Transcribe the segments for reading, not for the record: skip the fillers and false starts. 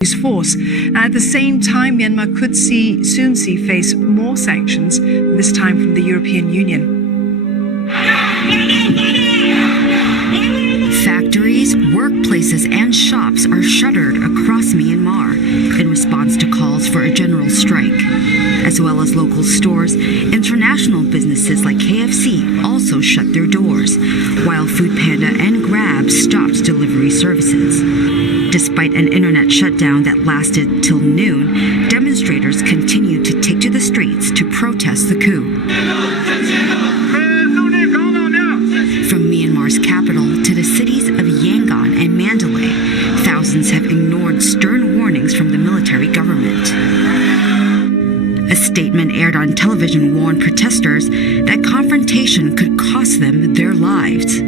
force. At the same time, Myanmar could soon face more sanctions, this time from the European Union. Factories, workplaces, and shops are shuttered across Myanmar in response to calls for a general strike. As well as local stores, international businesses like KFC also shut their doors, while Foodpanda and Grab stopped delivery services. Despite an internet shutdown that lasted till noon, demonstrators continued to take to the streets to protest the coup. From Myanmar's capital to the cities of Yangon and Mandalay, thousands have ignored stern warnings from the military government. A statement aired on television warned protesters that confrontation could cost them their lives.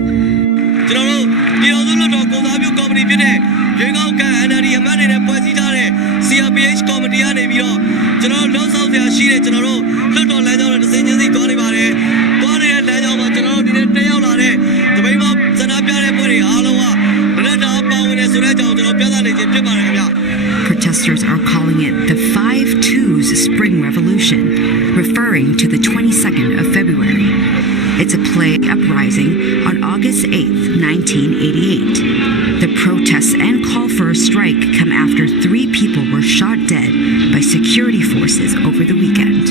Protesters are calling it the 5-2's Spring Revolution, referring to the 22nd of February. It's a plague uprising on August 8, 1988. The protests and call for a strike come after 3 people were shot dead by security forces over the weekend.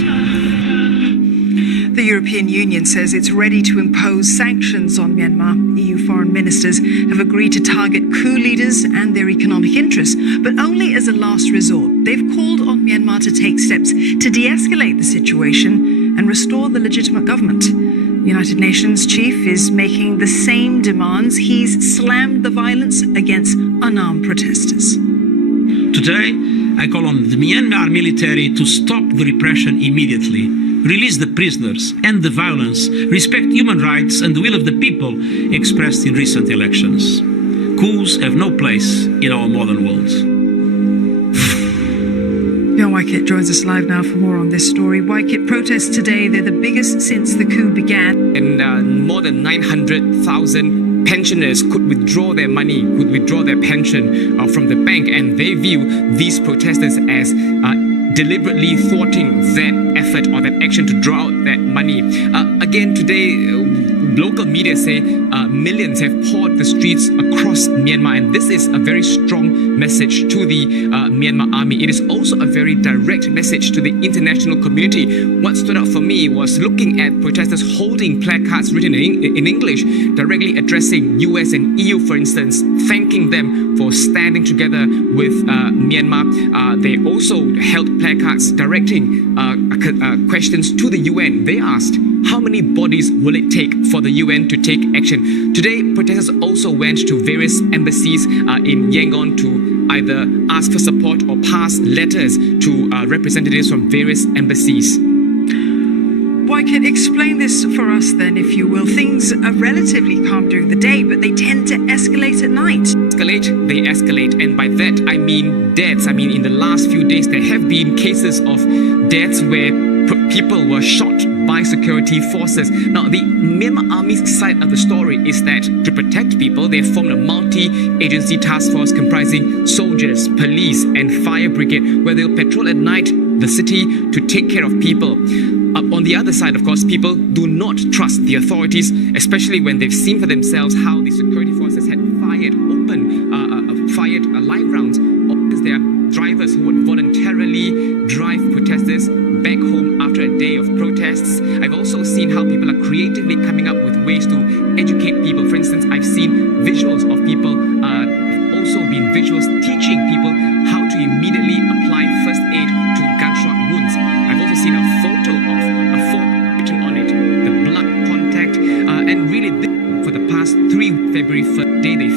The European Union says it's ready to impose sanctions on Myanmar. EU foreign ministers have agreed to target coup leaders and their economic interests, but only as a last resort. They've called on Myanmar to take steps to de-escalate the situation and restore the legitimate government. The United Nations chief is making the same demands. He's slammed the violence against unarmed protesters. Today, I call on the Myanmar military to stop the repression immediately, release the prisoners, end the violence, respect human rights and the will of the people expressed in recent elections. Coups have no place in our modern world. Bjorn Wykett joins us live now for more on this story. Wykett, protests today, they're the biggest since the coup began. And more than 900,000 pensioners could withdraw their money, could withdraw their pension from the bank, and they view these protesters as deliberately thwarting that effort or that action to draw out that money. Again, today, local media say millions have poured the streets across Myanmar, and this is a very strong message to the Myanmar army. It is also a very direct message to the international community. What stood out for me was looking at protesters holding placards written in English, directly addressing US and EU, for instance, thanking them for standing together with Myanmar. They also held placards directing questions to the UN. They asked, how many bodies will it take for the UN to take action? Today, protesters also went to various embassies in Yangon to either ask for support or pass letters to representatives from various embassies. Wykett, explain this for us then, if you will. Things are relatively calm during the day, but they tend to escalate at night. They escalate, and by that I mean deaths. I mean, in the last few days, there have been cases of deaths where people were shot by security forces. Now, the Myanmar Army's side of the story is that to protect people, they have formed a multi-agency task force comprising soldiers, police, and fire brigade, where they'll patrol at night the city to take care of people. On the other side, of course, people do not trust the authorities, especially when they've seen for themselves how the security forces had fired live rounds. There are drivers who would voluntarily drive protesters back home after a day of protests. I've also seen how people are creatively coming up with ways to educate people. For instance, I've seen visuals of people, also been visuals teaching people how to immediately apply first aid to gunshot wounds. I've also seen a photo of a fork written on it, the blood contact, and really for the past 3 February 1st day, they